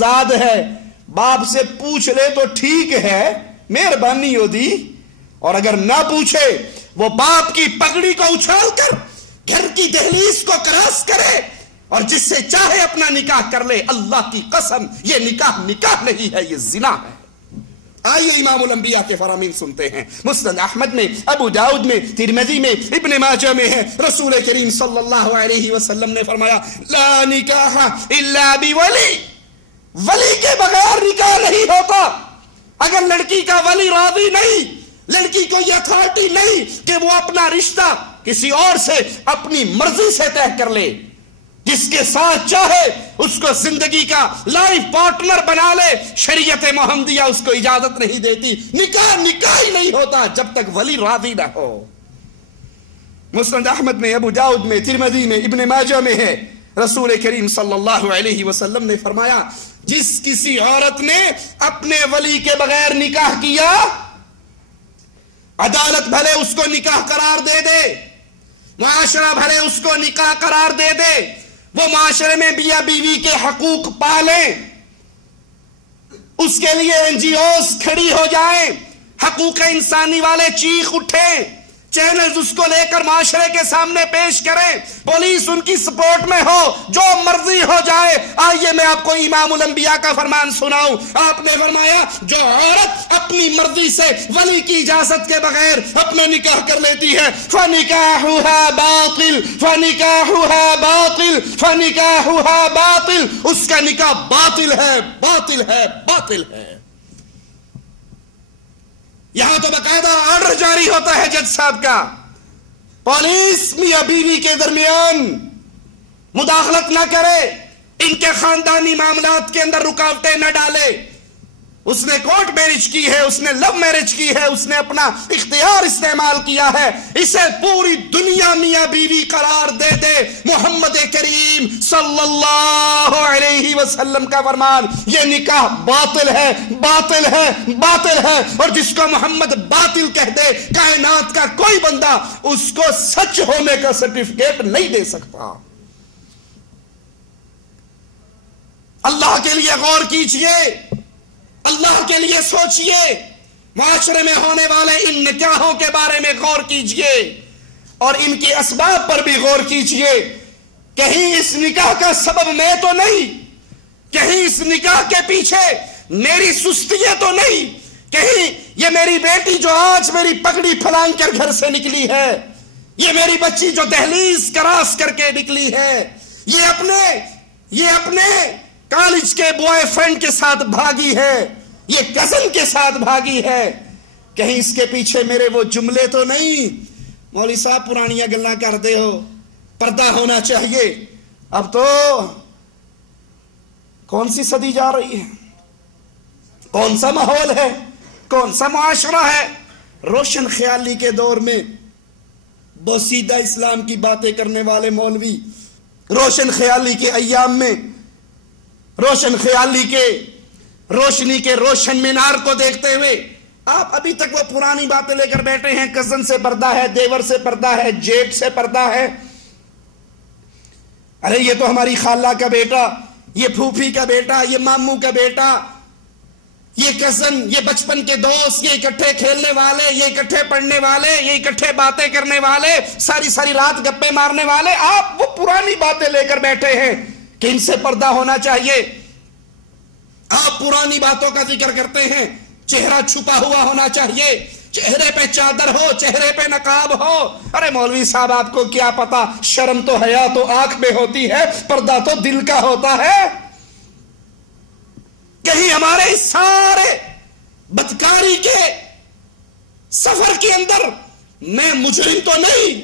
زاد ہے، باپ سے پوچھ لے تو ٹھیک ہے، مہربانی ہو دی، اور اگر نہ پوچھے وہ باپ کی پگڑی کو اچھال کر گھر کی دہلیز کو کراس کرے اور جس سے چاہے اپنا نکاح کر لے، اللہ کی قسم یہ نکاح نہیں ہے، یہ زنا ہے۔ آئیے امام الانبیاء کے فرامین سنتے ہیں۔ مسند احمد میں، ابو داؤد میں، ترمذی میں، ابن ماجہ میں ہے، رسول کریم صلی اللہ علیہ وسلم نے فرمایا لا نکاح الا بولی، ولی کے بغیر نکاح نہیں ہوتا۔ اگر لڑکی کا ولی راضی نہیں، لڑکی کو یہ اتھارٹی نہیں کہ وہ اپنا رشتہ کسی اور سے اپنی مرضی سے طے کر لے، جس کے ساتھ چاہے اس کو زندگی کا لائف پارٹنر بنا لے، شریعت محمدیہ اس کو اجازت نہیں دیتی۔ نکاح ہی نہیں ہوتا جب تک ولی راضی نہ ہو۔ مسند احمد میں، ابو داؤد میں، ترمذی میں، ابن ماجہ میں ہے، رسول کریم صلی اللہ علیہ وسلم نے فرمایا جس کسی عورت نے اپنے ولی کے بغیر نکاح کیا، عدالت بھلے اس کو نکاح قرار دے دے، معاشرہ بھلے اس کو نکاح قرار دے دے، وہ معاشرے میں میاں بیوی کے حقوق پالیں، اس کے لیے NGOs کھڑی ہو جائیں، حقوق انسانی والے چیخ اٹھیں، چینلز اس کو لے کر معاشرے کے سامنے پیش کریں، پولیس ان کی سپورٹ میں ہو، جو مرضی ہو جائے۔ آئیے میں آپ کو امام الانبیاء کا فرمان سناؤں۔ آپ نے فرمایا جو عورت اپنی مرضی سے ولی کی اجازت کے بغیر اپنا نکاح کر لیتی ہے فَنِكَاحُهَا بَاطِل فَنِكَاحُهَا بَاطِل فَنِكَاحُهَا بَاطِل، اس کا نکاح باطل ہے، باطل ہے، باطل ہے۔ یہاں تو باقاعدہ آرڈر جاری ہوتا ہے جج صاحب کا، پولیس میاں بیوی کے درمیان مداخلت نہ کرے، ان کے خاندانی معاملات کے اندر رکاوٹیں نہ ڈالے۔ اس نے کورٹ میرج کی ہے، اس نے لو میرج کی ہے، اس نے اپنا اختیار استعمال کیا ہے، اسے پوری دنیا میاں بیوی قرار دے دے۔ محمد کریم صلی اللہ علیہ وسلم کا فرمان یہ نکاح باطل ہے، باطل ہے، باطل ہے، اور جس کو محمد باطل کہہ دے کائنات کا کوئی بندہ اس کو سچ ہونے کا سرٹیفکیٹ نہیں دے سکتا۔ اللہ کے لیے غور کیجئے، اللہ کے لیے سوچئے، معاشرے میں ہونے والے ان نکاحوں کے بارے میں غور کیجئے اور ان کے اسباب پر بھی غور کیجئے۔ کہیں اس نکاح کا سبب میں تو نہیں، کہیں اس نکاح کے پیچھے میری سستیاں تو نہیں، کہیں یہ میری بیٹی جو آج میری پگڑی پھلانگ کر گھر سے نکلی ہے، یہ میری بچی جو دہلیز کراس کر کے نکلی ہے، یہ اپنے کالج کے بوائے فرینڈ کے ساتھ بھاگی ہے، یہ کزن کے ساتھ بھاگی ہے، کہیں اس کے پیچھے میرے وہ جملے تو نہیں مولوی صاحب پرانیاں گلاں کرتے ہو، پردہ ہونا چاہیے۔ اب تو کون سی صدی جا رہی ہے، کون سا ماحول ہے، کون سا معاشرہ ہے؟ روشن خیالی کے دور میں بوسیدہ اسلام کی باتیں کرنے والے مولوی، روشن خیالی کے ایام میں روشن خیالی کے روشنی کے روشن مینار کو دیکھتے ہوئے آپ ابھی تک وہ پرانی باتیں لے کر بیٹھے ہیں، کزن سے پردہ ہے، دیور سے پردہ ہے، جیٹ سے پردہ ہے، ارے یہ تو ہماری خالہ کا بیٹا، یہ پھوپھی کا بیٹا، یہ ماموں کا بیٹا، یہ کزن، یہ بچپن کے دوست، یہ اکٹھے کھیلنے والے، یہ اکٹھے پڑھنے والے، یہ اکٹھے باتیں کرنے والے، ساری رات گپے مارنے والے، آپ وہ پرانی باتیں لے کر بیٹھے ہیں کہ ان سے پردہ ہونا چاہیے۔ آپ پرانی باتوں کا ذکر کرتے ہیں، چہرہ چھپا ہوا ہونا چاہیے، چہرے پہ چادر ہو، چہرے پہ نقاب ہو۔ ارے مولوی صاحب آپ کو کیا پتا، شرم تو حیا تو آنکھ میں ہوتی ہے، پردہ تو دل کا ہوتا ہے۔ کہیں ہمارے اس سارے بدکاری کے سفر کے اندر میں مجرم تو نہیں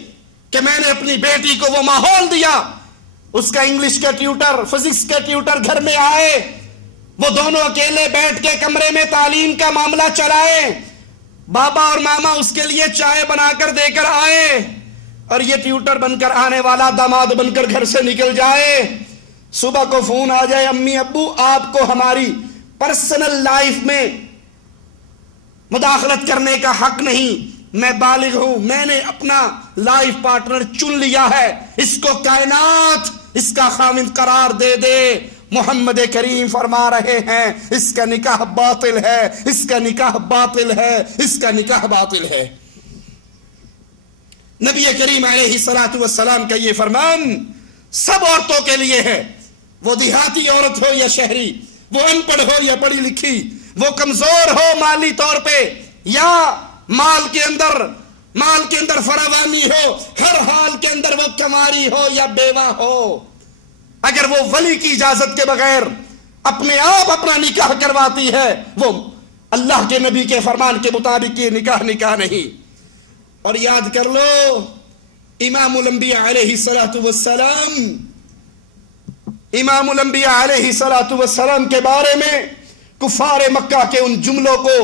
کہ میں نے اپنی بیٹی کو وہ ماحول دیا، اس کا انگلش کا ٹیوٹر، فزکس کا ٹیوٹر گھر میں آئے، وہ دونوں اکیلے بیٹھ کے کمرے میں تعلیم کا معاملہ چلائے، بابا اور ماما اس کے لیے چائے بنا کر دے کر آئے، اور یہ ٹیوٹر بن کر آنے والا داماد بن کر گھر سے نکل جائے۔ صبح کو فون آ جائے، امی ابو آپ کو ہماری پرسنل لائف میں مداخلت کرنے کا حق نہیں، میں بالغ ہوں، میں نے اپنا لائف پارٹنر چن لیا ہے، اس کو کائنات اس کا خاوند قرار دے دے۔ محمد کریم فرما رہے ہیں اس کا نکاح باطل ہے، اس کا نکاح باطل ہے، اس کا نکاح باطل ہے۔ نبی کریم علیہ السلام کا یہ فرمان سب عورتوں کے لیے ہے، وہ دیہاتی عورت ہو یا شہری، وہ ان پڑھ ہو یا پڑھی لکھی، وہ کمزور ہو مالی طور پہ یا مال کے اندر فراوانی ہو، ہر حال کے اندر وہ کماری ہو یا بیوہ ہو، اگر وہ ولی کی اجازت کے بغیر اپنے آپ اپنا نکاح کرواتی ہے، وہ اللہ کے نبی کے فرمان کے مطابق یہ نکاح نہیں۔ اور یاد کر لو امام الانبیاء علیہ السلام کے بارے میں کفار مکہ کے ان جملوں کو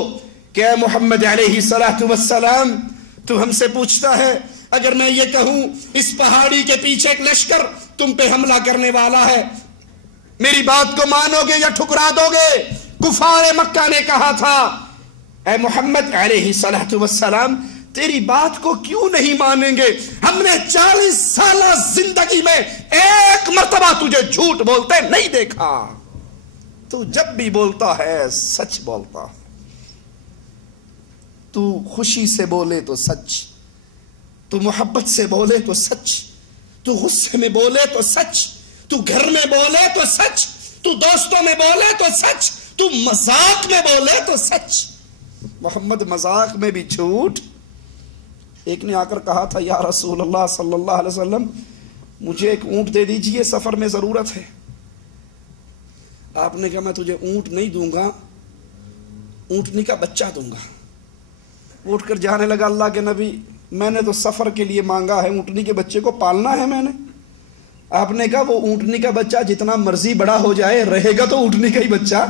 کہ اے محمد علیہ السلام تو ہم سے پوچھتا ہے اگر میں یہ کہوں اس پہاڑی کے پیچھے ایک لشکر تم پہ حملہ کرنے والا ہے، میری بات کو مانو گے یا ٹھکرا دو گے؟ کفار مکہ نے کہا تھا اے محمد علیہ السلام تیری بات کو کیوں نہیں مانیں گے؟ ہم نے 40 سالہ زندگی میں ایک مرتبہ تجھے جھوٹ بولتے نہیں دیکھا، تو جب بھی بولتا ہے سچ بولتا، تو خوشی سے بولے تو سچ، تو محبت سے بولے تو سچ، تو غصے میں بولے تو سچ، تو گھر میں بولے تو سچ، تو دوستوں میں بولے تو سچ، تو مذاق میں بولے تو سچ۔ محمد مذاق میں بھی جھوٹ۔ ایک نے آ کر کہا تھا یا رسول اللہ صلی اللہ علیہ وسلم مجھے ایک اونٹ دے دیجئے، سفر میں ضرورت ہے۔ آپ نے کہا میں تجھے اونٹ نہیں دوں گا، اونٹنی کا بچہ دوں گا۔ اٹھ کر جانے لگا اللہ کے نبی میں نے تو سفر کے لیے مانگا ہے، اونٹنی کے بچے کو پالنا ہے میں نے۔ آپ نے کہا وہ اونٹنی کا بچہ جتنا مرضی بڑا ہو جائے رہے گا تو اونٹنی کا ہی بچہ۔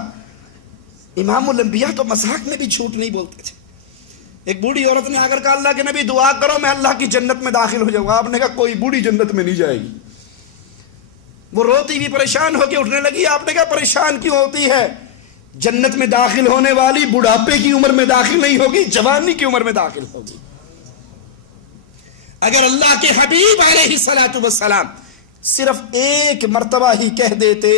امام الانبیاء تو مذاق میں بھی جھوٹ نہیں بولتے تھے۔ ایک بوڑھی عورت نے آ کر کہا اللہ کے نبی دعا کرو میں اللہ کی جنت میں داخل ہو جاؤں گا۔ آپ نے کہا کوئی بوڑھی جنت میں نہیں جائے گی۔ وہ روتی بھی پریشان ہو کے اٹھنے لگی۔ آپ نے کہا پریشان کیوں ہوتی ہے؟ جنت میں داخل ہونے والی بڑھاپے کی عمر میں داخل نہیں ہوگی، جوانی کی عمر میں داخل ہوگی۔ اگر اللہ کے حبیب علیہ السلام صرف ایک مرتبہ ہی کہہ دیتے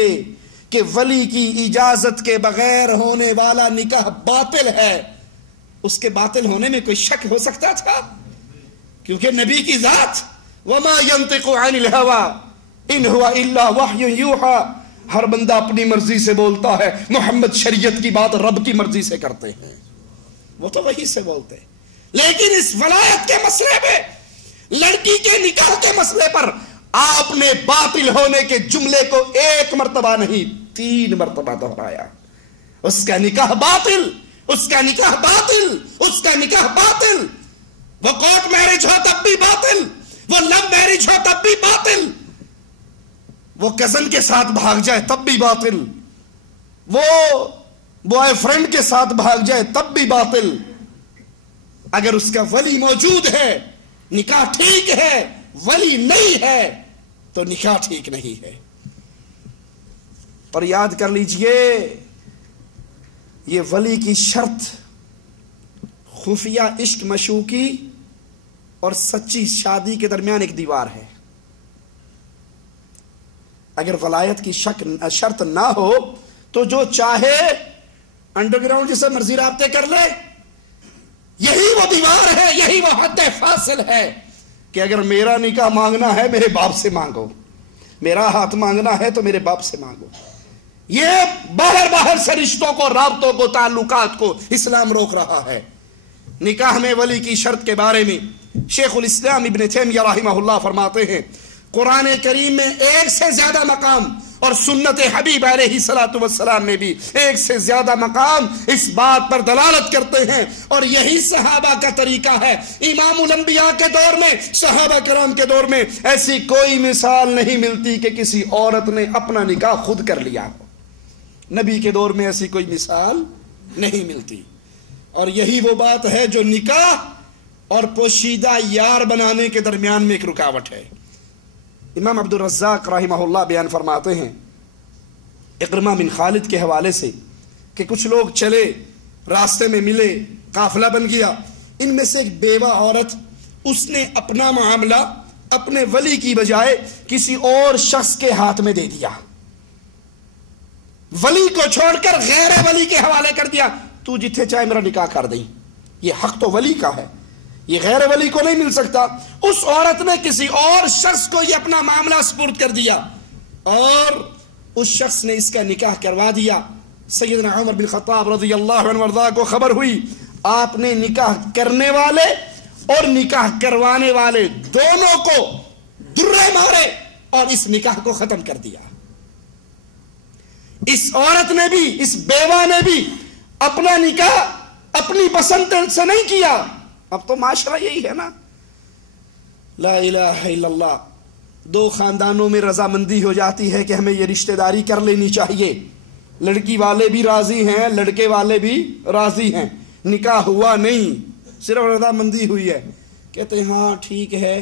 کہ ولی کی اجازت کے بغیر ہونے والا نکاح باطل ہے، اس کے باطل ہونے میں کوئی شک ہو سکتا تھا؟ کیونکہ نبی کی ذات وما ينطق عن الهوى ان هو الا وحی یوحى، ہر بندہ اپنی مرضی سے بولتا ہے، محمد شریعت کی بات رب کی مرضی سے کرتے ہیں، وہ تو وہی سے بولتے ہیں۔ لیکن اس ولایت کے مسئلے پہ، لڑکی کے نکاح کے مسئلے پر آپ نے باطل ہونے کے جملے کو ایک مرتبہ نہیں 3 مرتبہ دہرایا۔ اس کا نکاح باطل، اس کا نکاح باطل، اس کا نکاح باطل۔ وہ کورٹ میرج ہو تب بھی باطل، وہ لو میرج ہو تب بھی باطل، وہ کزن کے ساتھ بھاگ جائے تب بھی باطل، وہ بوائے فرینڈ کے ساتھ بھاگ جائے تب بھی باطل۔ اگر اس کا ولی موجود ہے نکاح ٹھیک ہے، ولی نہیں ہے تو نکاح ٹھیک نہیں ہے۔ اور یاد کر لیجئے یہ ولی کی شرط خفیہ عشق مشوقی اور سچی شادی کے درمیان ایک دیوار ہے۔ اگر ولایت کی شرط نہ ہو تو جو چاہے انڈر گراؤنڈ جسے مرضی رابطے کر لے، یہی وہ دیوار ہے، یہی وہ حد فاصل ہے کہ اگر میرا نکاح مانگنا ہے میرے باپ سے مانگو، میرا ہاتھ مانگنا ہے تو میرے باپ سے مانگو۔ یہ باہر سے رشتوں کو، رابطوں کو، تعلقات کو اسلام روک رہا ہے۔ نکاح میں ولی کی شرط کے بارے میں شیخ الاسلام ابن تیمیہ رحمہ اللہ فرماتے ہیں قرآن کریم میں 1 سے زیادہ مقام اور سنت حبیب علیہ السلام میں بھی 1 سے زیادہ مقام اس بات پر دلالت کرتے ہیں، اور یہی صحابہ کا طریقہ ہے۔ امام الانبیاء کے دور میں، صحابہ کرام کے دور میں ایسی کوئی مثال نہیں ملتی کہ کسی عورت نے اپنا نکاح خود کر لیا ہو۔ نبی کے دور میں ایسی کوئی مثال نہیں ملتی، اور یہی وہ بات ہے جو نکاح اور پوشیدہ یار بنانے کے درمیان میں ایک رکاوٹ ہے۔ امام عبد الرزاق رحمہ اللہ بیان فرماتے ہیں اکرمہ بن خالد کے حوالے سے کہ کچھ لوگ چلے، راستے میں ملے، قافلہ بن گیا، ان میں سے ایک بیوہ عورت، اس نے اپنا معاملہ اپنے ولی کی بجائے کسی اور شخص کے ہاتھ میں دے دیا۔ ولی کو چھوڑ کر غیر ولی کے حوالے کر دیا، تو جتھے چاہے میرا نکاح کر دیں، یہ حق تو ولی کا ہے، یہ غیر ولی کو نہیں مل سکتا۔ اس عورت نے کسی اور شخص کو یہ اپنا معاملہ سپرد کر دیا اور اس شخص نے اس کا نکاح کروا دیا۔ سیدنا عمر بن خطاب رضی اللہ عنہ وارضاہ کو خبر ہوئی، آپ نے نکاح کرنے والے اور نکاح کروانے والے دونوں کو درے مارے اور اس نکاح کو ختم کر دیا۔ اس عورت نے بھی، اس بیوہ نے بھی اپنا نکاح اپنی پسند سے نہیں کیا۔ اب تو معاشرہ یہی ہے نا، لا الہ الا اللہ، دو خاندانوں میں رضامندی ہو جاتی ہے کہ ہمیں یہ رشتہ داری کر لینی چاہیے، لڑکی والے بھی راضی ہیں، لڑکے والے بھی راضی ہیں، نکاح ہوا نہیں، صرف رضامندی ہوئی ہے، کہتے ہیں ہاں ٹھیک ہے،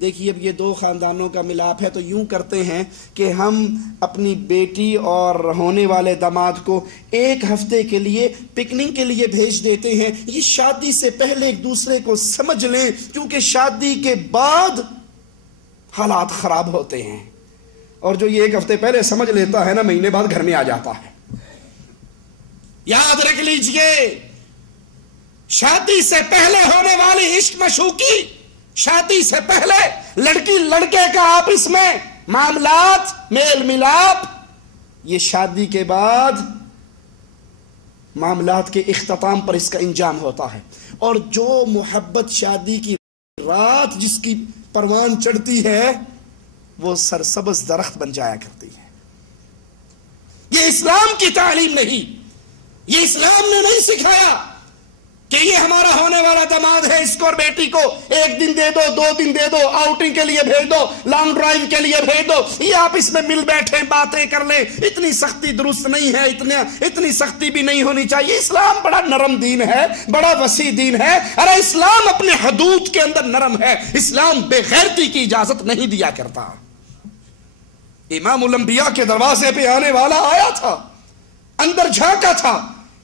دیکھیے اب یہ دو خاندانوں کا ملاپ ہے تو یوں کرتے ہیں کہ ہم اپنی بیٹی اور ہونے والے داماد کو ایک ہفتے کے لیے پکنک کے لیے بھیج دیتے ہیں، یہ شادی سے پہلے ایک دوسرے کو سمجھ لیں، کیونکہ شادی کے بعد حالات خراب ہوتے ہیں، اور جو یہ ایک ہفتے پہلے سمجھ لیتا ہے نا، مہینے بعد گھر میں آ جاتا ہے۔ یاد رکھ لیجئے، شادی سے پہلے ہونے والی عشق مشوقی، شادی سے پہلے لڑکی لڑکے کا آپس میں معاملات، میل ملاپ، یہ شادی کے بعد معاملات کے اختتام پر اس کا انجام ہوتا ہے۔ اور جو محبت شادی کی رات جس کی پروان چڑھتی ہے وہ سرسبز درخت بن جایا کرتی ہے۔ یہ اسلام کی تعلیم نہیں، یہ اسلام نے نہیں سکھایا کہ یہ ہمارا ہونے والا داماد ہے، اس کو اور بیٹی کو ایک دن دے دو، 2 دن دے دو، آؤٹنگ کے لیے بھیج دو، لانگ ڈرائیو کے لیے بھیج دو، یہ آپ اس میں مل بیٹھیں باتیں کر لیں۔ اتنی سختی درست نہیں ہے، اتنی سختی بھی نہیں ہونی چاہیے۔ اسلام بڑا نرم دین ہے، بڑا وسیع دین ہے۔ ارے اسلام اپنے حدود کے اندر نرم ہے، اسلام بے غیرتی کی اجازت نہیں دیا کرتا۔ امام الانبیاء کے دروازے پہ آنے والا آیا تھا، اندر جھانکا تھا،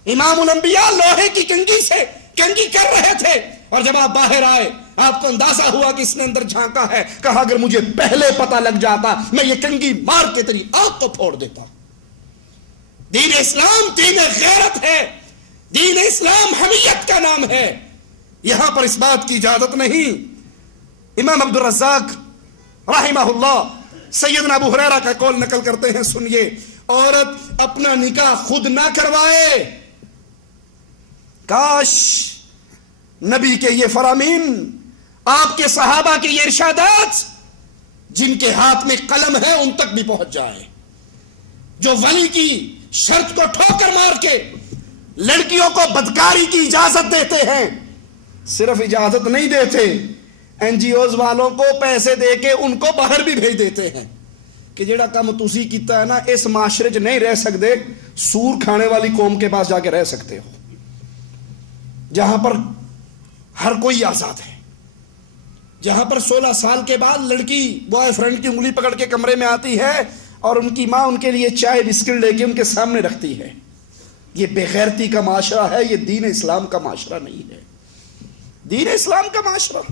امام الانبیاء لوہے کی کنگھی سے کنگھی کر رہے تھے، اور جب آپ باہر آئے آپ کو اندازہ ہوا کہ اس نے اندر جھانکا ہے، کہا اگر مجھے پہلے پتہ لگ جاتا میں یہ کنگھی مار کے تیری آنکھ کو پھوڑ دیتا۔ دین اسلام دین غیرت ہے، دین اسلام حمیت کا نام ہے، یہاں پر اس بات کی اجازت نہیں۔ امام عبد الرزاق رحمہ اللہ سیدنا ابو ہریرہ کا قول نقل کرتے ہیں، سنیے، عورت اپنا نکاح خود نہ کروائے، کاش نبی کے یہ فرامین، آپ کے صحابہ کے یہ ارشادات جن کے ہاتھ میں قلم ہے ان تک بھی پہنچ جائے، جو ولی کی شرط کو ٹھوکر مار کے لڑکیوں کو بدکاری کی اجازت دیتے ہیں، صرف اجازت نہیں دیتے، این جی اوز والوں کو پیسے دے کے ان کو باہر بھی بھیج دیتے ہیں کہ جیڑا کام تسی کیتا ہے نا اس معاشرے چ نہیں رہ سکتے، سور کھانے والی قوم کے پاس جا کے رہ سکتے ہو، جہاں پر ہر کوئی آزاد ہے، جہاں پر 16 سال کے بعد لڑکی بوائے فرینڈ کی انگلی پکڑ کے کمرے میں آتی ہے اور ان کی ماں ان کے لیے چائے بسکٹ لے کے ان کے سامنے رکھتی ہے۔ یہ بے غیرتی کا معاشرہ ہے، یہ دین اسلام کا معاشرہ نہیں ہے۔ دین اسلام کا معاشرہ،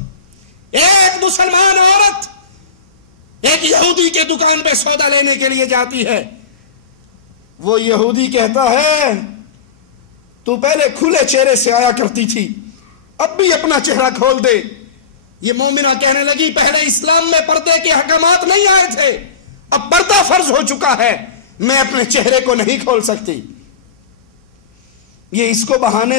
ایک مسلمان عورت ایک یہودی کے دکان پہ سودا لینے کے لیے جاتی ہے، وہ یہودی کہتا ہے تو پہلے کھلے چہرے سے آیا کرتی تھی، اب بھی اپنا چہرہ کھول دے۔ یہ مومنہ کہنے لگی پہلے اسلام میں پردے کے احکامات نہیں آئے تھے، اب پردہ فرض ہو چکا ہے، میں اپنے چہرے کو نہیں کھول سکتی۔ یہ اس کو بہانے